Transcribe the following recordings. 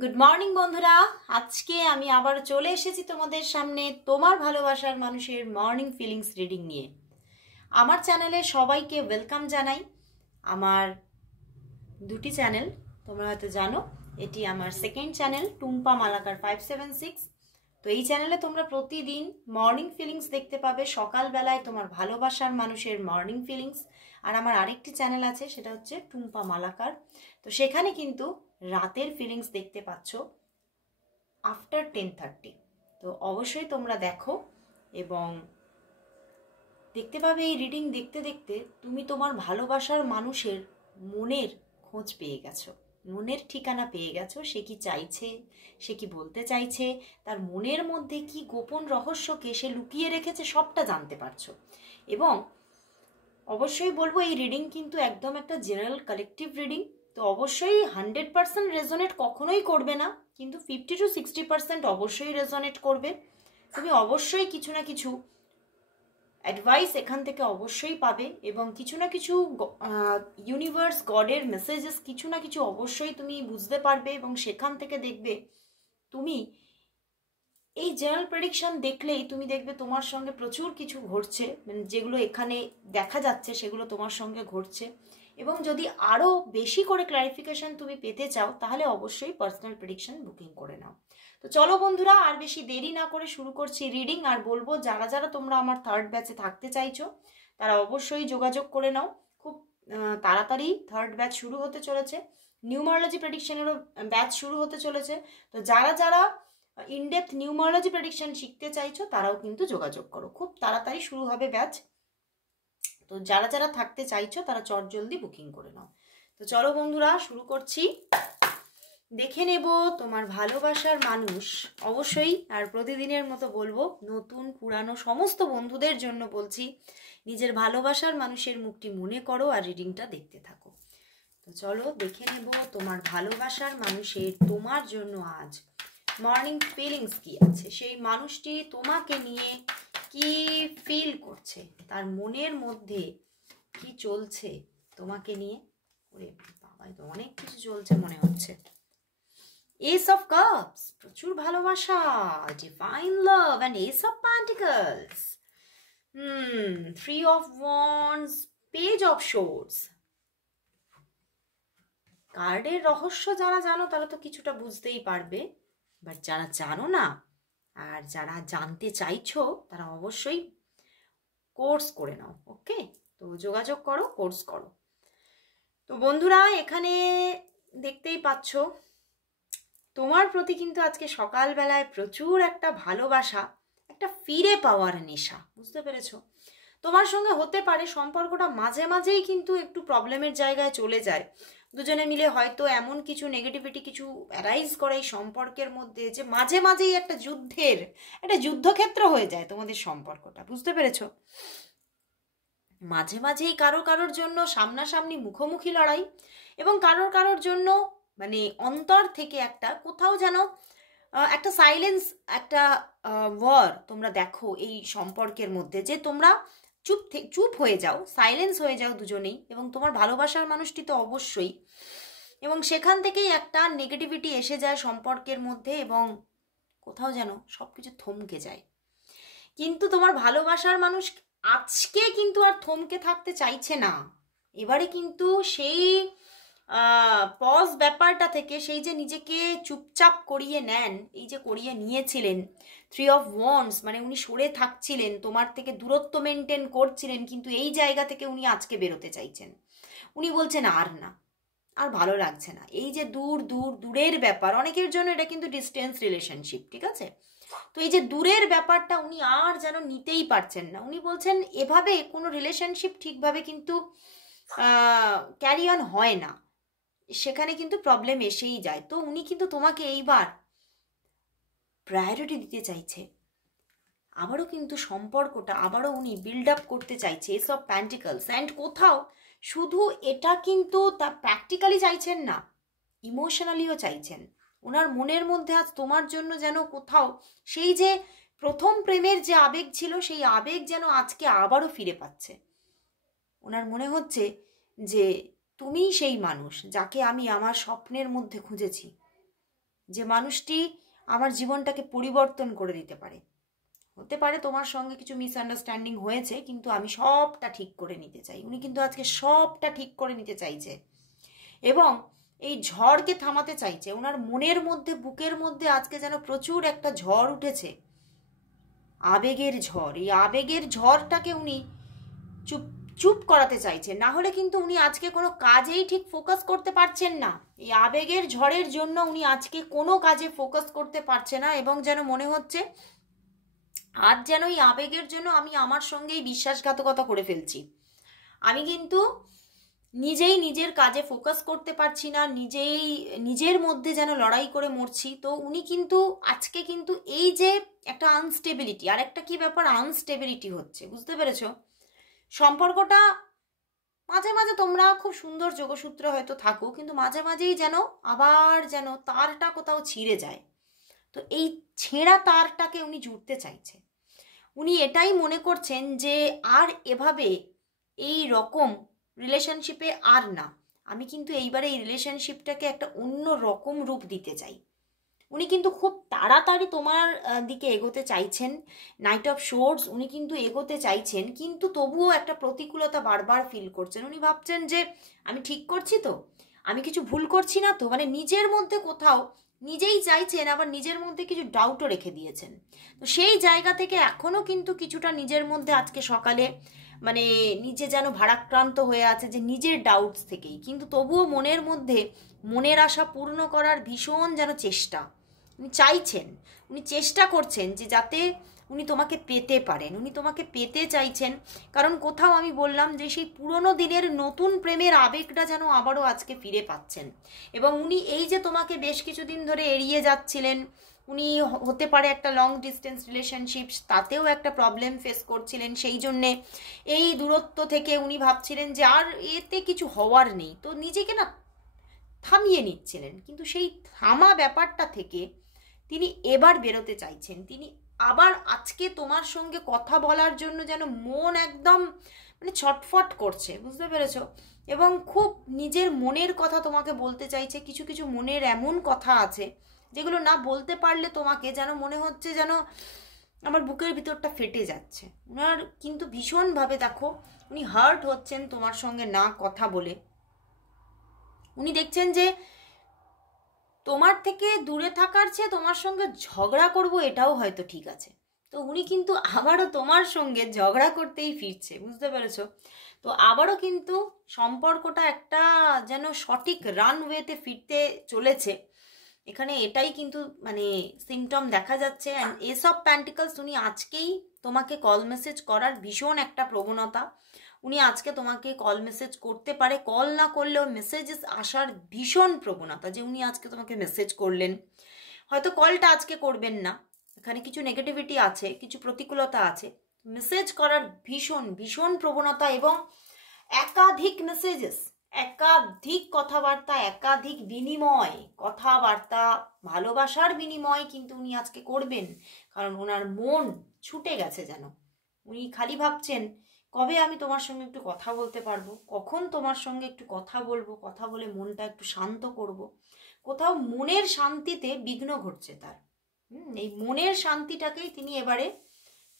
Good morning বন্ধুরা, আজকে আমি আবার চলে এসেছি তোমাদের সামনে তোমার ভালোবাসার মানুষের মর্নিং ফিলিংস রিডিং নিয়ে। আমার চ্যানেলে সবাইকে ওয়েলকাম জানাই। আমার দুটি চ্যানেল, তোমরা হয়তো জানো, এটি আমার সেকেন্ড চ্যানেল টুম্পা মালাকার 576। তো এই চ্যানেলে তোমরা প্রতিদিন মর্নিং ফিলিংস দেখতে পাবে, সকালবেলায় তোমার ভালোবাসার মানুষের মর্নিং ফিলিংস। আর আমার আরেকটি চ্যানেল আছে, সেটা হচ্ছে টুম্পা মালাকার। তো সেখানে কিন্তু রাতের ফিলিংস দেখতে পাচ্ছ আফটার 10:30। তো অবশ্যই তোমরা দেখো এবং দেখতে পাবে এই রিডিং দেখতে দেখতে তুমি তোমার ভালোবাসার মানুষের মনের খোঁজ পেয়ে গেছো, মনের ঠিকানা পেয়ে গেছো। সে কি চাইছে, সে কি বলতে চাইছে, তার মনের মধ্যে কি গোপন রহস্যকে সে লুকিয়ে রেখেছে, সবটা জানতে পারছো। এবং অবশ্যই বলবো এই রিডিং কিন্তু একদম একটা জেনারেল কালেকটিভ রিডিং। তো অবশ্যই 100% রেজোনেট কখনোই করবে না, কিন্তু 50 to 60% অবশ্যই রেজোনেট করবে। তুমি অবশ্যই কিছু না কিছু অ্যাডভাইস এখান থেকে অবশ্যই পাবে এবং কিছু না কিছু ইউনিভার্স গডের মেসেজেস কিছু না কিছু অবশ্যই তুমি বুঝতে পারবে এবং সেখান থেকে দেখবে তুমি এই জেনারেল প্রেডিকশন দেখলেই তুমি দেখবে তোমার সঙ্গে প্রচুর কিছু ঘটছে, মানে যেগুলো এখানে দেখা যাচ্ছে সেগুলো তোমার সঙ্গে ঘটছে। এবং যদি আরও বেশি করে ক্লারিফিকেশন তুমি পেতে চাও তাহলে অবশ্যই পার্সোনাল প্রেডিকশন বুকিং করে নাও। তো চলো বন্ধুরা, আর বেশি দেরি না করে শুরু করছি রিডিং। আর বলবো যারা যারা তোমরা আমার থার্ড ব্যাচে থাকতে চাইছো তারা অবশ্যই যোগাযোগ করে নাও। খুব তাড়াতাড়ি থার্ড ব্যাচ শুরু হতে চলেছে, নিউমারোলজি প্রেডিকশনেরও ব্যাচ শুরু হতে চলেছে। তো যারা যারা ইনডেপথ নিউমারোলজি প্রেডিকশন শিখতে চাইছো তারাও কিন্তু যোগাযোগ করো, খুব তাড়াতাড়ি শুরু হবে ব্যাচ। তো যারা যারা থাকতে চাইছো তারা চটজলদি বুকিং করে নাও। তো চলো বন্ধুরা শুরু করছি। দেখে নেব তোমার ভালোবাসার মানুষ। অবশ্যই আর প্রতিদিনের মতো বলবো, নতুন পুরানো সমস্ত বন্ধুদের জন্য বলছি, নিজের ভালোবাসার মানুষের মুখটি মনে করো আর রিডিংটা দেখতে থাকো। তো চলো দেখে নেব তোমার ভালোবাসার মানুষের তোমার জন্য আজ মর্নিং ফিলিংস কি আছে, সেই মানুষটি তোমাকে নিয়ে কি ফিল করছে, তার মনের মধ্যে কি চলছে তোমাকে নিয়ে। ওরে বাবা, তো অনেক কিছু চলছে মনে হচ্ছে। এস অফ কাপস, প্রচুর ভালোবাসা, divine love and ace of pentacles, three of wands, page of swords. কার্ডের রহস্য যারা জানো তারা তো কিছুটা বুঝতেই পারবে, বাট যারা জানো না আর যারা জানতে চাইছো তারা অবশ্যই কোর্স করে নাও। ওকে, তো যোগাযোগ করো, কোর্স করো। তো বন্ধুরা এখানে দেখতেই পাচ্ছ তোমার প্রতি কিন্তু আজকে সকালবেলায় প্রচুর একটা ভালোবাসা, একটা ফিরে পাওয়ার নেশা, বুঝতে পেরেছো? তোমার সঙ্গে হতে পারে সম্পর্কটা মাঝে মাঝেই কিন্তু একটু প্রবলেমের জায়গায় চলে যায়। দুজনে মিলে হয়তো এমন কিছু নেগেটিভিটি কিছু অ্যারাইজ করে এই সম্পর্কের মধ্যে যে মাঝে মাঝেই একটা যুদ্ধক্ষেত্র হয়ে যায় তোমাদের সম্পর্কটা, বুঝতে পেরেছো? মাঝে মাঝেই কারোর জন্য সামনাসামনি মুখোমুখি লড়াই এবং কারোর জন্য মানে অন্তর থেকে একটা কোথাও যেন একটা সাইলেন্স, একটা ওয়ার তোমরা দেখো এই সম্পর্কের মধ্যে, যে তোমরা চুপ হয়ে যাও, সাইলেন্স হয়ে যাও দুজনেই, এবং তোমার ভালোবাসার মানুষটি তো অবশ্যই। এবং সেখান থেকেই একটা নেগেটিভিটি এসে যায় সম্পর্কের মধ্যে এবং কোথাও যেন সব কিছু থমকে যায়। কিন্তু তোমার ভালোবাসার মানুষ আজকে কিন্তু আর থমকে থাকতে চাইছে না। এবারে কিন্তু সেই পজ ব্যাপারটা থেকে, সেই যে নিজেকে চুপচাপ করিয়ে নেন, এই যে করিয়ে নিয়েছিলেন থ্রি অফ ওয়ান্ডস, মানে উনি সরে থাকছিলেন, তোমার থেকে দূরত্ব মেনটেন করছিলেন, কিন্তু এই জায়গা থেকে উনি আজকে বেরোতে চাইছেন। উনি বলছেন আর না, আর ভালো লাগছে না। এই যে দূরের ব্যাপার, অনেকের জন্য এটা কিন্তু ডিস্টেন্স রিলেশনশিপ, ঠিক আছে? তো এই যে দূরের ব্যাপারটা উনি আর যেন নিতেই পারছেন না। উনি বলছেন এভাবে কোনো রিলেশনশিপ ঠিকভাবে কিন্তু ক্যারি অন হয় না, সেখানে কিন্তু প্রবলেম এসেই যায়। তো উনি কিন্তু তোমাকে এইবার প্রায়োরিটি দিতে চাইছে, আবারও কিন্তু সম্পর্কটা আবারও উনি বিল্ড আপ করতে চাইছে, এসব প্যান্টিকলস। অ্যান্ড কোথাও শুধু এটা কিন্তু তা প্র্যাকটিক্যালি চাইছেন না, ইমোশনালিও চাইছেন। ওনার মনের মধ্যে আজ তোমার জন্য যেন কোথাও সেই যে প্রথম প্রেমের যে আবেগ ছিল, সেই আবেগ যেন আজকে আবারও ফিরে পাচ্ছে। ওনার মনে হচ্ছে যে তুমিই সেই মানুষ যাকে আমি আমার স্বপ্নের মধ্যে খুঁজেছি, যে মানুষটি আমার জীবনটাকে পরিবর্তন করে দিতে পারে। হতে পারে তোমার সঙ্গে কিছু মিসআন্ডারস্ট্যান্ডিং হয়েছে, কিন্তু আমি সবটা ঠিক করে নিতে চাই। উনি কিন্তু আজকে সবটা ঠিক করে নিতে চাইছে এবং এই ঝড়কে থামাতে চাইছে। ওনার মনের মধ্যে, বুকের মধ্যে আজকে যেন প্রচুর একটা ঝড় উঠেছে, আবেগের ঝড়। এই আবেগের ঝড়টাকে উনি চুপ চুপ করাতে চাইছেন, না হলে কিন্তু উনি আজকে কোনো কাজেই ঠিক ফোকাস করতে পারছেন না। এই আবেগের ঝড়ের জন্য উনি আজকে কোনো কাজে ফোকাস করতে পারছে না এবং যেন মনে হচ্ছে আজ যেন এই আবেগের জন্য আমি আমার সঙ্গেই বিশ্বাসঘাতকতা করে ফেলছি। আমি কিন্তু নিজেই নিজের কাজে ফোকাস করতে পারছি না, নিজের মধ্যে যেন লড়াই করে মরছি। তো উনি কিন্তু আজকে কিন্তু এই যে একটা আনস্টেবিলিটি, আর একটা কি ব্যাপার, আনস্টেবিলিটি হচ্ছে, বুঝতে পেরেছো? সম্পর্কটা মাঝে মাঝে তোমরা খুব সুন্দর যোগসূত্র হয়তো থাকো, কিন্তু মাঝে মাঝেই যেন আবার যেন তারটা কোথাও ছিঁড়ে যায়। তো এই ছেঁড়া তারটাকে উনি জুড়তে চাইছে। উনি এটাই মনে করছেন যে আর এভাবে এই রকম রিলেশনশিপে আর না, আমি কিন্তু এইবারে এই রিলেশনশিপটাকে একটা অন্য রকম রূপ দিতে চাই। উনি কিন্তু খুব তাড়াতাড়ি তোমার দিকে এগোতে চাইছেন। নাইট অফ শোর্ডস উনি কিন্তু এগোতে চাইছেন, কিন্তু তবুও একটা প্রতিকূলতা বারবার ফিল করছেন। উনি ভাবছেন যে আমি ঠিক করছি তো, আমি কিছু ভুল করছি না তো, মানে নিজের মধ্যে কোথাও নিজেই চাইছেন, আবার নিজের মধ্যে কিছু ডাউটও রেখে দিয়েছেন। তো সেই জায়গা থেকে এখনও কিন্তু কিছুটা নিজের মধ্যে আজকে সকালে মানে নিজে যেন ভারাক্রান্ত হয়ে আছে যে নিজের ডাউটস থেকেই, কিন্তু তবুও মনের মধ্যে মনের আশা পূর্ণ করার ভীষণ যেন চেষ্টা উনি চাইছেন। উনি চেষ্টা করছেন যে যাতে উনি তোমাকে পেতে পারেন, উনি তোমাকে পেতে চাইছেন। কারণ কোথাও আমি বললাম যে সেই পুরনো দিনের নতুন প্রেমের আবেগটা যেন আবারও আজকে ফিরে পাচ্ছেন। এবং উনি এই যে তোমাকে বেশ কিছুদিন ধরে এড়িয়ে যাচ্ছিলেন, উনি হতে পারে একটা লং ডিস্টেন্স রিলেশনশিপ, তাতেও একটা প্রবলেম ফেস করছিলেন, সেই জন্যে এই দূরত্ব থেকে উনি ভাবছিলেন যে আর এতে কিছু হওয়ার নেই, তো নিজেকে না থামিয়ে নিচ্ছিলেন। কিন্তু সেই থামা ব্যাপারটা থেকে তিনি এবার বেরোতে চাইছেন। তিনি আবার আজকে তোমার সঙ্গে কথা বলার জন্য যেন মন একদম মানে ছটফট করছে, বুঝতে পেরেছো? এবং খুব নিজের মনের কথা তোমাকে বলতে চাইছে। কিছু কিছু মনের এমন কথা আছে যেগুলো না বলতে পারলে তোমাকে যেন মনে হচ্ছে যেন আমার বুকের ভিতরটা ফেটে যাচ্ছে। ওনার কিন্তু ভীষণভাবে দেখো উনি হার্ট হচ্ছেন তোমার সঙ্গে না কথা বলে। উনি দেখছেন যে তোমার থেকে দূরে থাকার চেয়ে তোমার সঙ্গে ঝগড়া করব এটাও হয়তো ঠিক আছে। তো উনি কিন্তু আবারও তোমার সঙ্গে ঝগড়া করতেই ফিরছে, বুঝতে পেরেছো? তো আবারও কিন্তু সম্পর্কটা একটা যেন সঠিক রানওয়েতে ফিরতে চলেছে। এখানে এটাই কিন্তু মানে সিমটম দেখা যাচ্ছে। অ্যান্ড এস অফ প্যান্টিকলস উনি আজকেই তোমাকে কল মেসেজ করার ভীষণ একটা প্রবণতা। উনি আজকে তোমাকে কল মেসেজ করতে পারে, কল না করলেও মেসেজেস আসার ভীষণ প্রবণতা, যে উনি আজকে তোমাকে মেসেজ করলেন। হয়তো কলটা আজকে করবেন না, এখানে কিছু নেগেটিভিটি আছে, কিছু প্রতিকূলতা আছে। মেসেজ করার ভীষণ ভীষণ প্রবণতা এবং একাধিক মেসেজেস, একাধিক কথাবার্তা, একাধিক বিনিময়, কথাবার্তা, ভালোবাসার বিনিময় কিন্তু উনি আজকে করবেন। কারণ ওনার মন ছুটে গেছে যেন। উনি খালি ভাবছেন কবে আমি তোমার সঙ্গে একটু কথা বলতে পারবো, কখন তোমার সঙ্গে একটু কথা বলবো, কথা বলে মনটা একটু শান্ত করব। কোথাও মনের শান্তিতে বিঘ্ন ঘটছে তার। এই মনের শান্তিটাকেই তিনি এবারে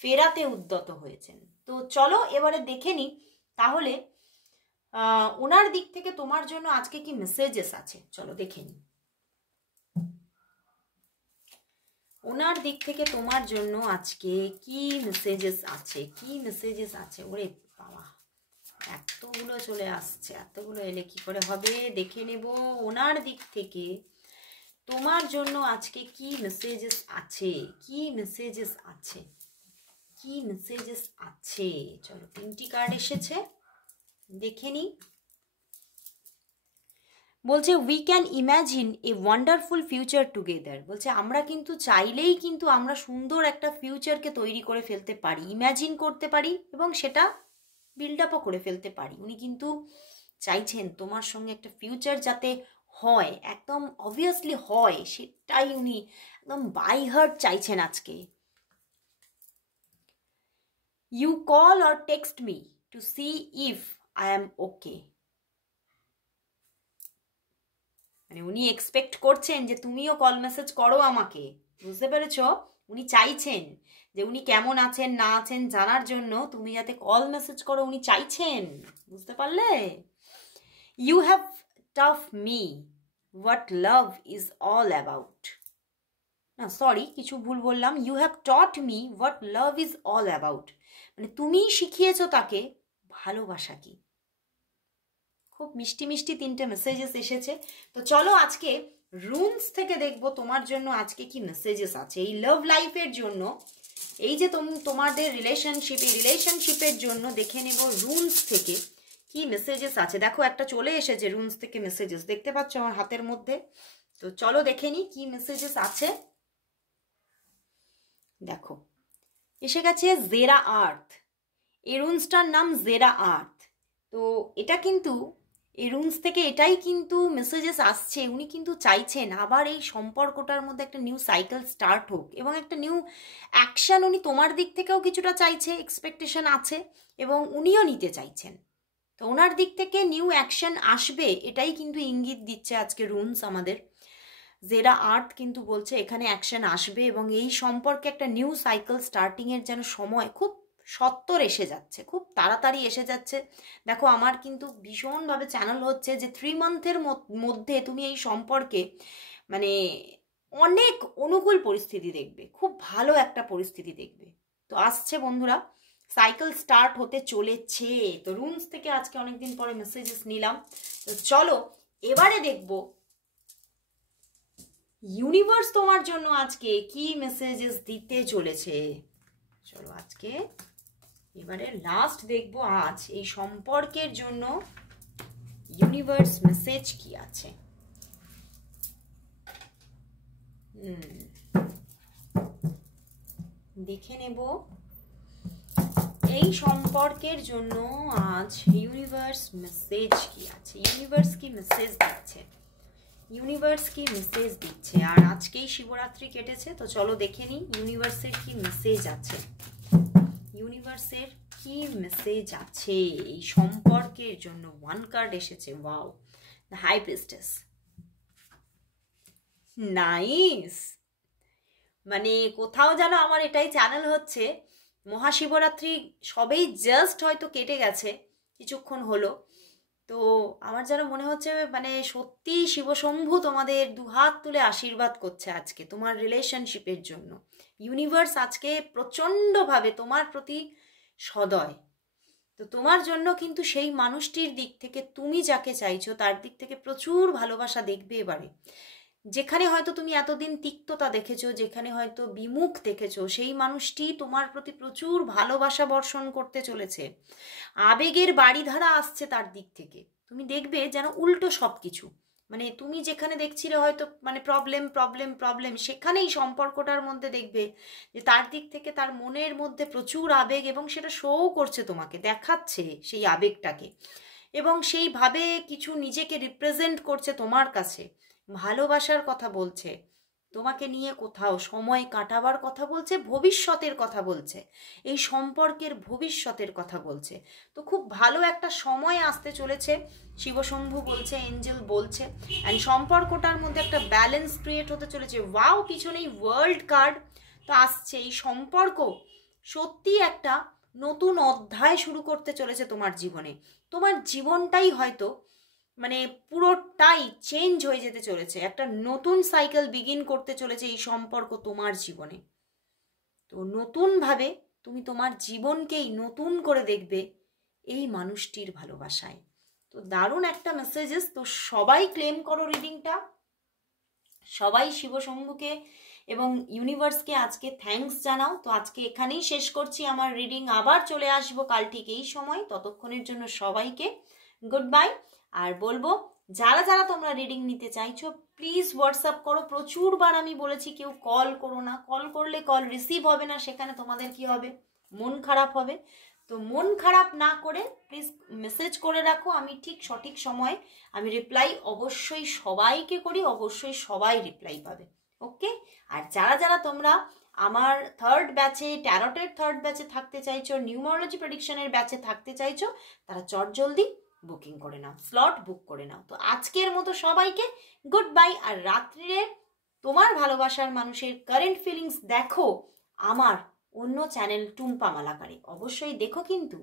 ফেরাতে উদ্যত হয়েছেন। তো চলো এবারে দেখে নি তাহলে ওনার দিক থেকে তোমার জন্য আজকে কি মেসেজেস আছে। চলো দেখে নি ওনার দিক থেকে তোমার জন্য আজকে কি মেসেজেস আছে, কি মেসেজেস আছে। ওরে বাবা, এতগুলো চলে আসছে, এতগুলো এলে কি করে হবে, দেখে নেব ওনার দিক থেকে তোমার জন্য আজকে কি মেসেজেস আছে, কি মেসেজেস আছে, কি মেসেজেস আছে। চলো 3টি কার্ড এসেছে, দেখে নি। বলছে we can imagine a wonderful future together. বলছে আমরা কিন্তু চাইলেই কিন্তু আমরা সুন্দর একটা ফিউচারকে তৈরি করে ফেলতে পারি, ইম্যাজিন করতে পারি এবং সেটা বিল্ড আপও করে ফেলতে পারি। উনি কিন্তু চাইছেন তোমার সঙ্গে একটা ফিউচার যাতে হয়, একদম অবভিয়াসলি হয়, সেটাই উনি একদম বাই হার্ট চাইছেন আজকে। You call or text me to see if I am okay. মানে উনি এক্সপেক্ট করছেন যে তুমিও কল মেসেজ করো আমাকে, বুঝতে পেরেছ? উনি চাইছেন যে উনি কেমন আছেন না আছেন জানার জন্য তুমি যাতে কল মেসেজ করো, উনি চাইছেন, বুঝতে পারলে? You have tough me what love is all about, না সরি কিছু ভুল বললাম, you have taught me what love is all about, মানে তুমিই শিখিয়েছ তাকে ভালোবাসা কি। খুব মিষ্টি মিষ্টি তিনটে মেসেজেস এসেছে। তো চলো আজকে রুনস থেকে দেখবো তোমার জন্য আজকে কি মেসেজেস আছে এই লাভ লাইফের জন্য, এই যে তোমাদের রিলেশনশিপের জন্য দেখে নেব রুনস থেকে কি মেসেজেস আছে। দেখো একটা চলে এসেছে রুনস থেকে মেসেজেস, দেখতে পাচ্ছ আমার হাতের মধ্যে। তো চলো দেখে নি কি মেসেজেস আছে। দেখো এসে গেছে জেরা আর্থ, এই রুনসটার নাম জেরা আর্থ। তো এটা কিন্তু এই রুনস থেকে এটাই কিন্তু মেসেজেস আসছে, উনি কিন্তু চাইছেন আবার এই সম্পর্কটার মধ্যে একটা নিউ সাইকেল স্টার্ট হোক এবং একটা নিউ অ্যাকশন উনি তোমার দিক থেকেও কিছুটা চাইছে, এক্সপেকটেশন আছে এবং উনিও নিতে চাইছেন। তো ওনার দিক থেকে নিউ অ্যাকশন আসবে এটাই কিন্তু ইঙ্গিত দিচ্ছে আজকে রুনস আমাদের। জেরা আর্থ কিন্তু বলছে এখানে অ্যাকশন আসবে এবং এই সম্পর্কে একটা নিউ সাইকেল স্টার্টিংয়ের যেন সময় খুব সত্বর এসে যাচ্ছে, খুব তাড়াতাড়ি এসে যাচ্ছে। দেখো আমার কিন্তু ভীষণভাবে চ্যানেল হচ্ছে যে 3 মান্থের মধ্যে তুমি এই সম্পর্কে মানে অনেক অনুকূল পরিস্থিতি দেখবে, খুব ভালো একটা পরিস্থিতি দেখবে। তো আসছে বন্ধুরা, সাইকেল স্টার্ট হতে চলেছে। তো রুমস থেকে আজকে অনেকদিন পরে মেসেজেস নিলাম। তো চলো এবারে দেখবো ইউনিভার্স তোমার জন্য আজকে কি মেসেজেস দিতে চলেছে। চলো আজকে এবারে লাস্ট দেখবো আজ এই সম্পর্কের জন্য ইউনিভার্স মেসেজ কি আছে। দেখে নেব এই সম্পর্কের জন্য আজ ইউনিভার্স মেসেজ কি আছে, ইউনিভার্স কি মেসেজ দিচ্ছে, ইউনিভার্স কি মেসেজ দিচ্ছে। আর আজকেই শিবরাত্রি কেটেছে, তো চলো দেখে নিই ইউনিভার্সের কি মেসেজ আছে, ইউনিভার্সের কি মেসেজ আছে এই সম্পর্কের জন্য। 1 কার্ড এসেছে, wow, the high priestess, nice. মানে কোথাও যেন আমার এটাই চ্যানেল হচ্ছে, মহাশিবরাত্রি সবেই জাস্ট হয়তো কেটে গেছে কিছুক্ষণ হলো, তো আমার যেন মনে হচ্ছে মানে সত্যি শিবশম্ভু তোমাদের দুহাত তুলে আশীর্বাদ করছে আজকে তোমার রিলেশনশিপের জন্য। ইউনিভার্স আজকে প্রচণ্ডভাবে তোমার প্রতি সদয়। তো তোমার জন্য কিন্তু সেই মানুষটির দিক থেকে তুমি যাকে চাইছো তার দিক থেকে প্রচুর ভালোবাসা দেখবে এবারে। যেখানে হয়তো তুমি এতদিন তিক্ততা দেখেছো, যেখানে হয়তো বিমুখ দেখেছো, সেই মানুষটি তোমার প্রতি প্রচুর ভালোবাসা বর্ষণ করতে চলেছে। আবেগের বাড়িধারা আসছে তার দিক থেকে, তুমি দেখবে যেন উল্টো সব কিছু, মানে তুমি যেখানে দেখছিলে হয়তো মানে প্রবলেম প্রবলেম প্রবলেম, সেখানেই সম্পর্কটার মধ্যে দেখবে যে তার দিক থেকে তার মনের মধ্যে প্রচুর আবেগ এবং সেটা শোও করছে, তোমাকে দেখাচ্ছে সেই আবেগটাকে এবং সেইভাবে কিছু নিজেকে রিপ্রেজেন্ট করছে তোমার কাছে, ভালোবাসার কথা বলছে, তোমাকে নিয়ে কোথাও সময় কাটাবার কথা বলছে, ভবিষ্যতের কথা বলছে, এই সম্পর্কের ভবিষ্যতের কথা বলছে। তো খুব ভালো একটা সময় আসতে চলেছে শিবশম্ভু বলছে, এঞ্জেল বলছে, অ্যান্ড সম্পর্কটার মধ্যে একটা ব্যালেন্স ক্রিয়েট হতে চলেছে। ওয়াও, পিছনেই ওয়ার্ল্ড কার্ড তো আসছে। এই সম্পর্ক সত্যি একটা নতুন অধ্যায় শুরু করতে চলেছে তোমার জীবনে। তোমার জীবনটাই হয়তো মানে পুরোটাই চেঞ্জ হয়ে যেতে চলেছে, একটা নতুন সাইকেল বিগিন করতে চলেছে এই সম্পর্ক তোমার জীবনে। তো নতুনভাবে তুমি তোমার জীবনকেই নতুন করে দেখবে এই মানুষটির ভালোবাসায়। তো দারুণ একটা মেসেজেস। তো সবাই ক্লেম করো রিডিংটা, সবাই শিবশম্ভুকে এবং ইউনিভার্সকে আজকে থ্যাঙ্কস জানাও। তো আজকে এখানেই শেষ করছি আমার রিডিং, আবার চলে আসবো কাল ঠিক এই সময়। ততক্ষণের জন্য সবাইকে গুড বাই। আর বলবো যারা যারা তোমরা রিডিং নিতে চাইছো প্লিজ হোয়াটসঅ্যাপ করো। প্রচুরবার আমি বলেছি কেউ কল করো না, কল করলে কল রিসিভ হবে না, সেখানে তোমাদের কি হবে, মন খারাপ হবে। তো মন খারাপ না করে প্লিজ মেসেজ করে রাখো, আমি ঠিক সঠিক সময়ে আমি রিপ্লাই অবশ্যই সবাইকে করি, অবশ্যই সবাই রিপ্লাই পাবে। ওকে। আর যারা যারা তোমরা আমার থার্ড ব্যাচে, ট্যারটের থার্ড ব্যাচে থাকতে চাইছো, নিউমারোলজি প্রেডিকশনের ব্যাচে থাকতে চাইছো, তারা চটজলদি বুকিং করে নাও, স্লট বুক করে নাও। তো আজকের মতো সবাইকে গুড বাই। আর রাত্রিরে তোমার ভালোবাসার মানুষের কারেন্ট ফিলিংস দেখো আমার অন্য চ্যানেল টুম্পা মালাকারে, অবশ্যই দেখো কিন্তু।